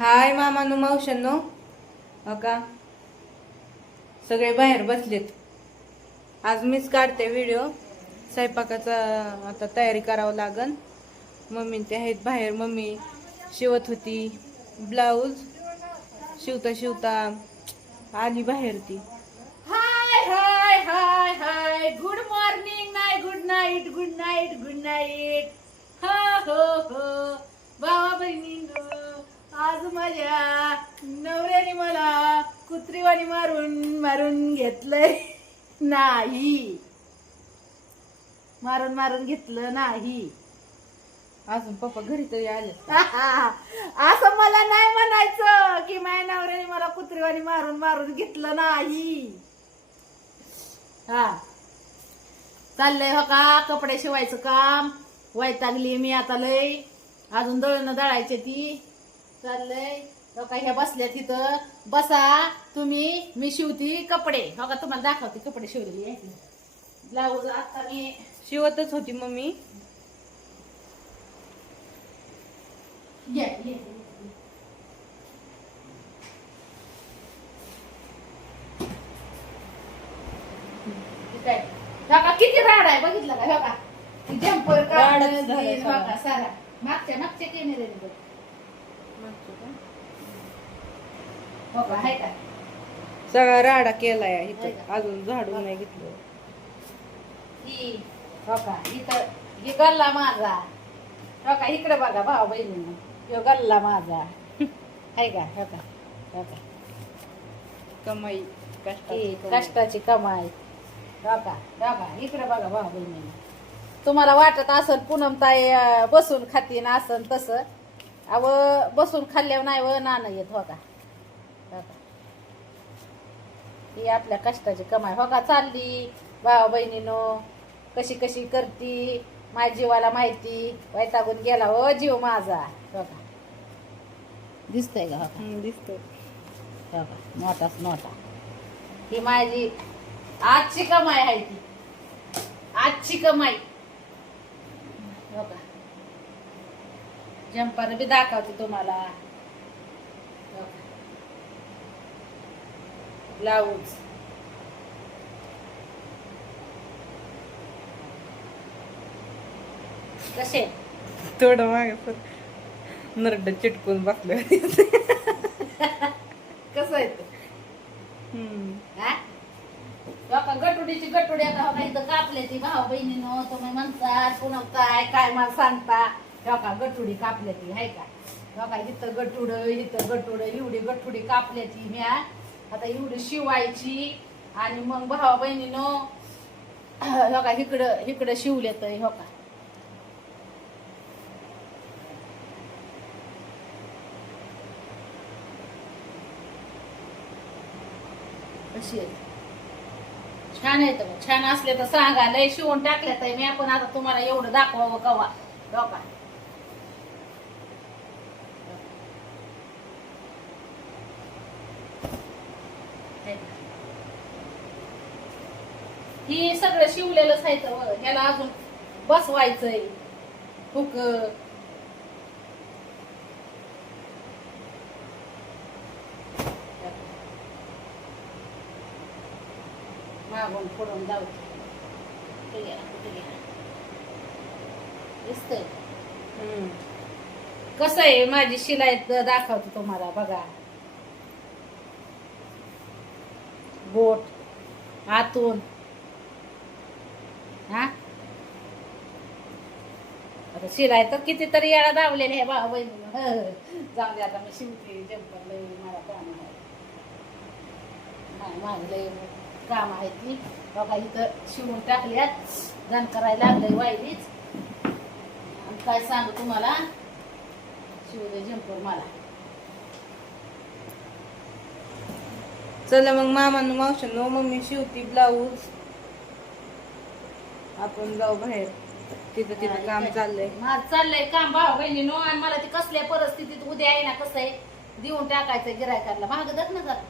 हाय मामानो मावशांनो. हो का, सगळे बाहेर बसलेत. आज मीच काढते व्हिडिओ. स्वयंपाकाचा आता तयारी करावं लागन. मम्मी ते आहेत बाहेर. मम्मी शिवत होती ब्लाऊज. शिवता शिवता आली बाहेर ती. हाय हाय हाय हाय, गुड मॉर्निंग, नाही good night, good night, good night. हो हो भावा बहिणींनो, आज माझ्या नवऱ्याने मला कुत्रीवाणी मारून मारून घेतलंय. नाही, मारून मारून घेतलं नाही. अजून पप्पा घरी तरी आले. असं मला नाही म्हणायचं की माझ्या नवऱ्याने मला कुत्रीवाणी मारून मारून घेतलं नाही. हा, चाललंय हो का कपडे शिवायचं काम. वैतागली मी आता लय. अजून दळणं दळायचे ती. चाललंय हो का. ह्या बसल्या तिथं. बसा तुम्ही, मी शिवती कपडे. हो का, तुम्हाला दाखवते कपडे शिवलेली. ब्लाऊज आता मी शिवतच होती मम्मी. ये ये. काय का किती राड आहे बघितलं का. हो का, जम्पर राडच झालाय का सारा मागच्या मागच्या केले हो का. आहे का सगळा राडा केलाय इथं. अजून झाडून नाही घेतलं. ही हो का. इथं ही गल्ला माझा. हो का, इकडे बघा भाऊ बहिणीनं. ह्यो गल्ला माझा आहे का. हो का. हो का, कमाई ही कष्टाची कमाई. हो का. हो का, इकडे बघा भाऊ बहिणीनं. तुम्हाला वाटत असन पूनमताई बसून खातीन असन तसं. अव बसून खाल्ल्यावर नाही व नाणं येत. हो का. हो का, ही आपल्या कष्टाची कमाई. हो का, चालली भाऊ बहिणीनो. कशी कशी करती माझ्या जीवाला माहिती. वैतागून गेला हो जीव माझा. हो का, दिसतंय का. हो का. दिसतोय. हो का, नोटाच नोटा. ही माझी आजची कमाई आहे ती. आजची कमाई. हो का, जंपर बी दाखवते तुम्हाला. हो का, ब्लाऊज कसे थोडं मागे नरड चिटकून बसलं. कसं आहे ते? हा? हो का, गटुडीची गटुडी आता हो का इथं कापले ती भाऊ बहिणीनो. तुम्ही म्हणतात पुन्हा काय मला सांगता. हो का, गटुडी कापले ती आहे का. हो का, इथं गटुड इथं गटुड एवढी गटुडी कापले ती म्या. आता एवढी शिवायची आणि मग भाऊ बहिणीनो हो का इकडं इकडं शिवले तर. हो का, कशी आहे. छान आहे तर छान असले तर सांगा. लय शिवून टाकले तर मी आपण आता तुम्हाला एवढं दाखवावं कवा. हो का, ही सगळं शिवलेलंच आहे तर ह्याला अजून बसवायचंय हुक. मागून फोडून जाऊच. कुठे गेला कुठे गेला. दिसतंय कसं आहे माझी शिलाई दाखवते तुम्हाला. बघा, बोट आतून. हा, आता शिलाई तर कितीतरी याला दावलेली आहे भाऊ बहिणी. जाऊ दे आता मी शिवते. जंपर लय मला काम आहे. माझं लय काम आहे ती. बघा इथं शिवून टाकल्यात. जण करायला लागलंय वाईलीच. आणि काय सांगू तुम्हाला, शिव दे जंपर मला. चला मग मामानं मावशांनो, मम्मी शिवती ब्लाऊज. आपण जाऊ बाहेर. तिथं तिथं काम चाललंय. माझं चाललंय काम भाऊ बहिणीनो. आणि मला ती कसल्या परिस्थितीत उद्या आहे ना कसं आहे देऊन टाकायचं गिरायकाला. महाग जात ना जरा.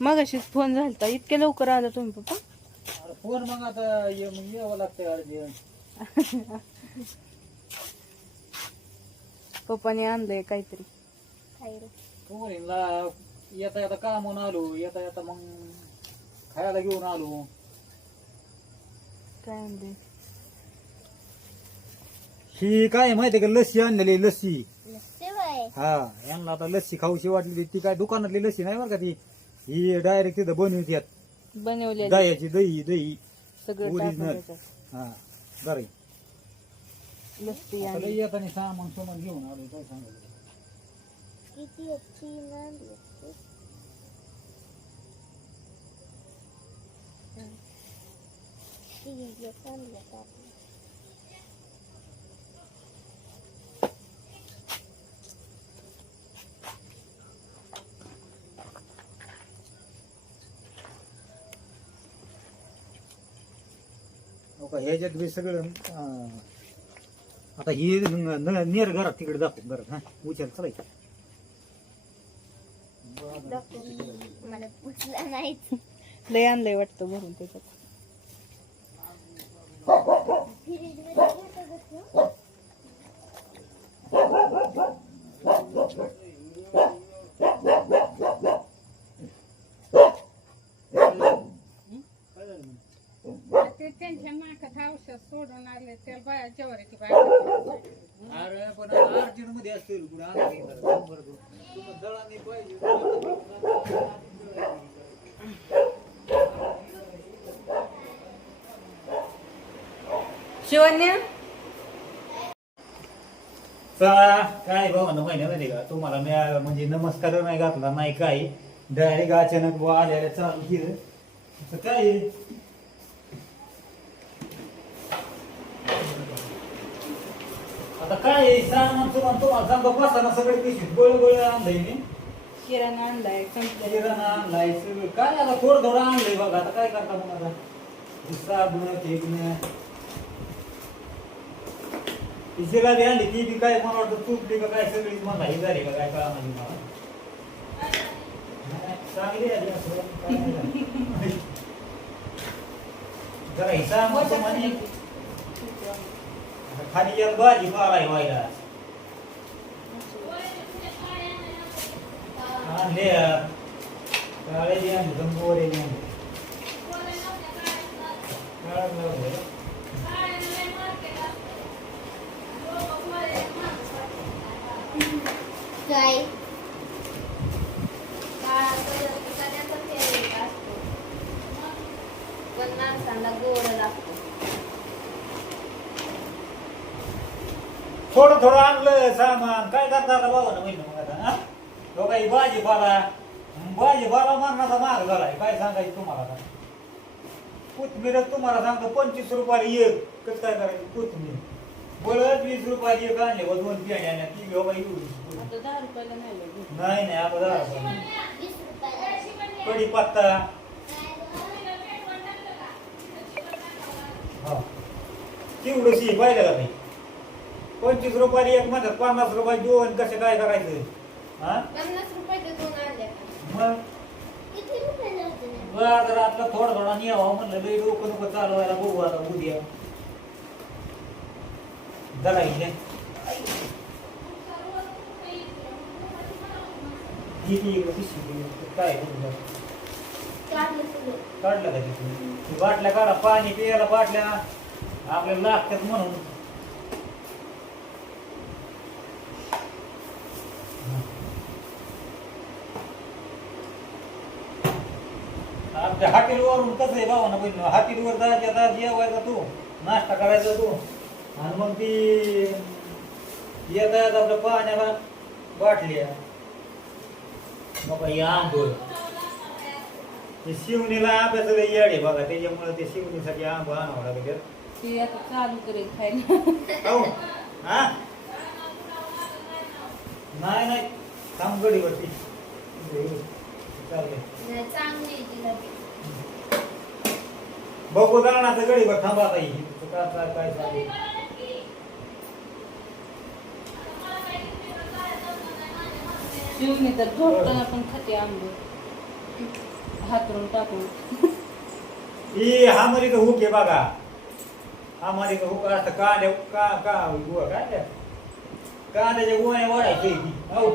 मगाशीच फोन झालता, इतक्या लवकर आला तुम्ही पप्पा? अरे फोन मग आता मग यावं लागतंय अर्जंट. पप्पाने आणलंय काहीतरी. पोरींला येता येता कामून आलो, येता येता मग खायला घेऊन आलो. काय आणलंय? ही काय माहितीये का, लस्सी आणलेली लस्सी. हा, यांना आता लस्सी खाऊशी वाटली ती काय दुकानातली लस्सी नाही बरं का ती, ही डायरेक्ट तिथं बनवतात बनवले गायाची दही दही सगळं ओरिजिनल. टाकून त्याच्यात. हा बरं. लस्सी आता आणि लई येताना सामान सुमान घेऊन आलो, काय सांगायचं. हो का, ह्याच्यात बी सगळं आता ही नेर घरात तिकडे दाखव घरात. हा उचल चालायचं. लय आणलंय वाटतं भरून त्याच्यात. ते त्यांच्या नाकात औषध सोडून आले त्याला बाया जेवारीची बाया. अरे पण अर्जंट मध्ये असतील कुठे आणा दळाने पाहिजे. शिवण्या काय भावानं महिन्या माहिती का तुम्हाला मी म्हणजे नमस्कार नाही घातला नाही काय, डायरेक्ट अचानक बुवा आल्याला चालू केलं. असं काय आहे? आता काय आहे? सामान सुमान तुम्हाला सांगतो, बसताना सगळे पिशवीत गोळे गोळे आणलंय मी. किराणा आणलाय, संपलाय. किराणा आणलाय सगळं काय, आता थोडं थोडं आणलंय बघा. आता काय करता मग आता साबण फेकणं. ती जिलाबी आणली ती बी काय मला वाटतं तुटली का काय, सगळीच मला ही झाली का काय कळा म्हणजे मला. चांगली आली असं काय नाही झालं. जरा हिसाब मग म्हणे खाली एक भाजी पालाय व्हायला आणले, काळ्याची आणली गंगोरेची आणली. काय गोड लागतो. थोडं थोडं आणलं सामान, काय करता आता बाबा ना महिना मग आता. हा तो काही भाजीपाला मारण्याचा महाग झालाय, काय सांगायचं तुम्हाला आता. कोथमीर तुम्हाला सांगतो 25 रुपयाला एक. कसं काय करायचं कोथमीर बोलत 20 रुपयाला एक आणले व 2 पिण्या आणल्या ती घेऊ बाई एवढी. आता 10 रुपयाला नाही लागेल. नाही आता 10 रुपयाला. 20 रुपयाला. कढीपत्ता हा तेवढंशी पाहिलं का नाही. 25 रुपयाला एक म्हणतात, 50 रुपये दोन. कसं काय करायचं. हा 50 रुपयाचे 2 आणले. मग किती रुपयाला होते? बाजारातला थोडा थोडा न्यावा म्हणलं, लई डोकं नको चालवायला. बघू आता उद्या जरा इथे काय काढलं सगळं. काढलं का तिथून बाटल्या काढा, पाणी पियाला बाटल्या आपल्याला लागतात म्हणून. आपल्या हॉटेलवरून कसं आहे भावाना बहिण, हॉटेलवर जायच्या आता जेवायचा तू, नाश्ता करायचा तू, आणि मग ती येता येत आपल्या पाण्याला बाटल्या बाबा या आंबोळ. ते शिवणीला आंब्याचं लई येड आहे बघा, त्याच्यामुळे ते शिवणीसाठी आंबा आणावं लागेल. ती आता चालू करेल खायला. हो हा नाही नाही थांब गडीवरती चालतंय. नाही, चांगली आहे ती लबी. बघू जाणार गडीवर थांबा आता ही काय काय चालेल. शिवणी तर झोपताना पण खाते आंबे. हातरून टाकून ही हामरीचं हुक आहे बघा. हामरीचं हुक असतं कांद्या गुवा काय त्या? कांद्याच्या गोण्या वाढायची ती. हो.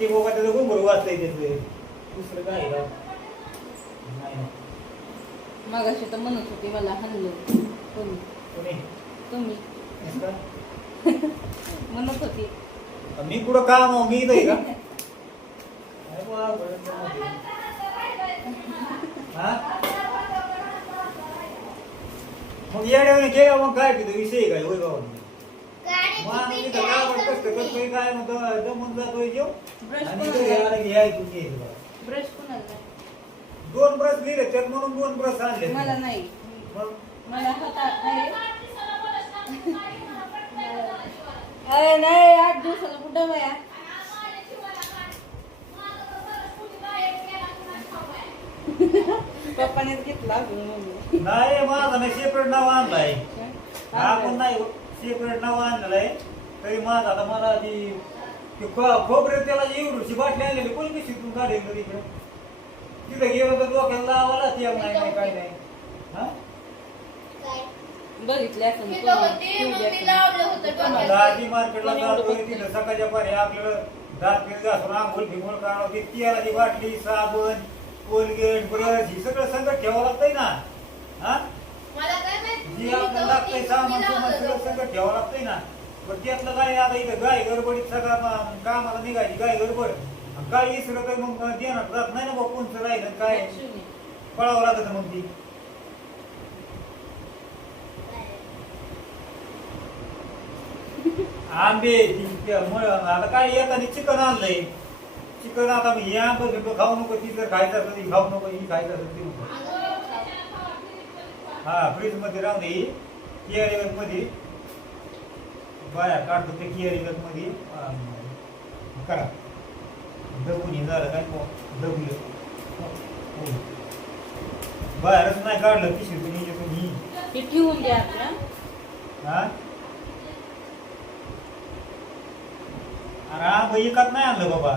ते बाबा त्याचं घुंगरू वाचलंय त्याचं. दुसरं काय आहे राव? नाही. मगाशी तर म्हणत होती मला हल्लं तुम्ही कोणी? तुम्ही हेच का? म्हणत होती. मी कुठं काम मी इथं आहे का? अरे वा, बरं जमतंय. हा? मग येड्याने केलं मग काय तिथं विषय काय होय बाबा? मग आम्ही गाडीची इथं गावात कष्ट करतोय काय म्हणतो जमून जातोय जेव ब्रश आणि इथं यायला की याय तुम्ही यायचं बघा. ब्रश कुणाला नाही. 2 ब्रश दिले त्यात म्हणून 2 ब्रश आणले. मला नाही. मग मला हातात आहे. अरे नाही 8 दिवसाला कुठं बाया. पप्पानेच घेतला अजून मम्मी. नाही माझा नाही सेपरेट नाव आणलाय. आपण नाही सेपरेट नाव आणलेलं आहे तरी माझा आता मला ती खोबरे त्याला एवढीची बाटली आणलेली कोणी कशी तू गाडी इकडे तिथे गेलो तर डोक्याला लावायला तेल नाही काय नाही. हा बघितले असं दाजी मार्केटला जातोय तिथं सकाळच्या पारी आपल्याला दात पीठ घासून आंघोळ भिंगोळ काढावं ती तेलाची बाटली साबण कोलगेट ब्रश ही सगळं संगत ठेवावं लागतंय ना. हा जी आपल्याला लागतंय सामान सगळं संगत ठेवावं लागतंय ना. पण त्यातलं काय आता इथं गाय गडबडीत सगळं कामाला निघायची गाय गडबड काय इसरं तर मग देणार जात नाही ना बा कोणचं राहिलं काय पळावं लागत मग ती. आंबे आता काय येताना चिकन आणलंय. चिकन आता हे आंबे खाऊ नको ती जर खायचं असेल ती खाऊ नको ही खायचं असेल ती नको. हा फ्रीज मध्ये राहून दे केअर मध्ये बाहेर काढतो ते केअर मध्ये करा दबून हे झालं काय दबलं बाहेरच नाही काढलं पिशवीतून ही ते ठेवून द्या आपल्या. हा अरे आंब विकत नाही आणलं बाबा.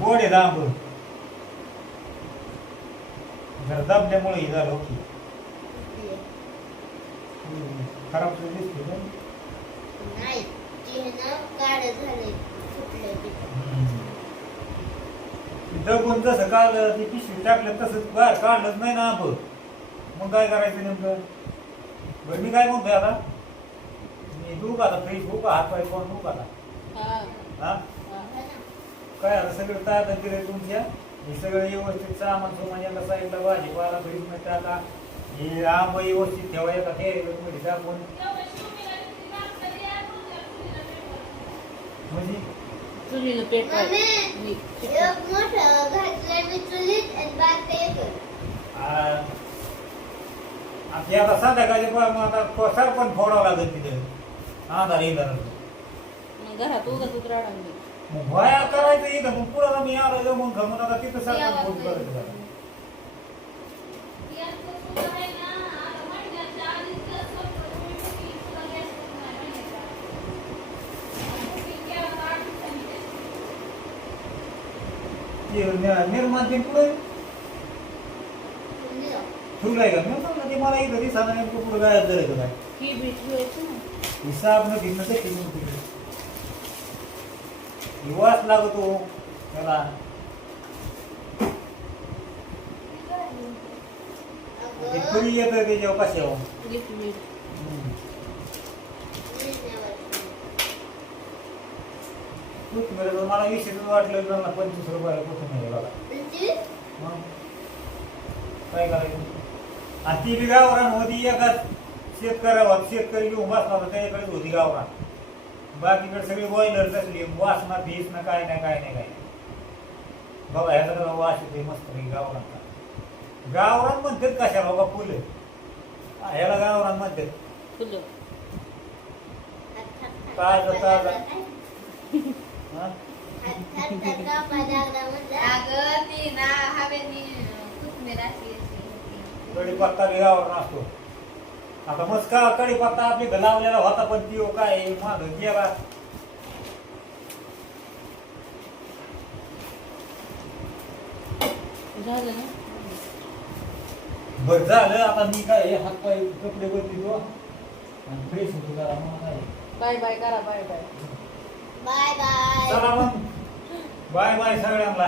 गोड आहे आंब जरा दबल्यामुळे हे झालं की खराब दिसते का? दबून जसं काढलं ती पिशवी टाकलं तसंच बाहेर काढलंच नाही ना आंब. मग काय करायचं नेमकं? बरं मी काय म्हणतोय आता मी धुऊ का आता फ्रीज धुऊ का हात पाय कोण धुऊ का आता? हा काय आता सगळं तयार केलंय तुमच्या हे सगळं व्यवस्थित सामान सोमान याला साईडला भाजीपाला फ्रीज मध्ये टाका हे आंब व्यवस्थित ठेवा एका मध्ये टाकून म्हणजे चुलीला पेट ते आता संध्याकाळच्या आता सरपण फोडावं लागेल तिथे अंधार येणार घरात उगाच राहणार. मग वया करायचं इथं मग पुढं मी आलो जमून खमून आता तिथं सरपण फोड करायचं. निर्माण पुढे ठेवलाय का मी म्हणलं ते मला इथं दिसायला नेमकं पुढे गायब झालं काय ही बीट ठेवायची ना. हिसाब न भिन्न वास लागतो त्याला. कधी येत त्याच्यावर कशावर लिक्विड मला 20 वाटलं त्यांना 25 रुपयाला कुठं नाही बघा. मग काय करायचं आणि ती बी गावरान होती एका शेतकरी घेऊन बसला होता त्याच्याकडेच होती गावरान. बाकीकडे सगळी बॉयलर असली वासना भीस ना काय नाही काय नाही काय बघा ह्याचा त्याला वास येते मस्त गावरानचा. गावरान म्हणतात कशा बाबा फुलं ह्याला गावरान म्हणतात फुलं ताज ताज कडीपत्ता बी गावरान असतो. आता मस्त कढीपत्ता आपली इथं लावलेला होता पण ती काय माग गेला. झालं ना. बरं झालं आता मी काय हातपाय कपडे बदलितो आणि फ्रेश होतो जरा मग काय. बाय बाय करा बाय बाय बाय बाय चला मग बाय बाय सगळ्यांना.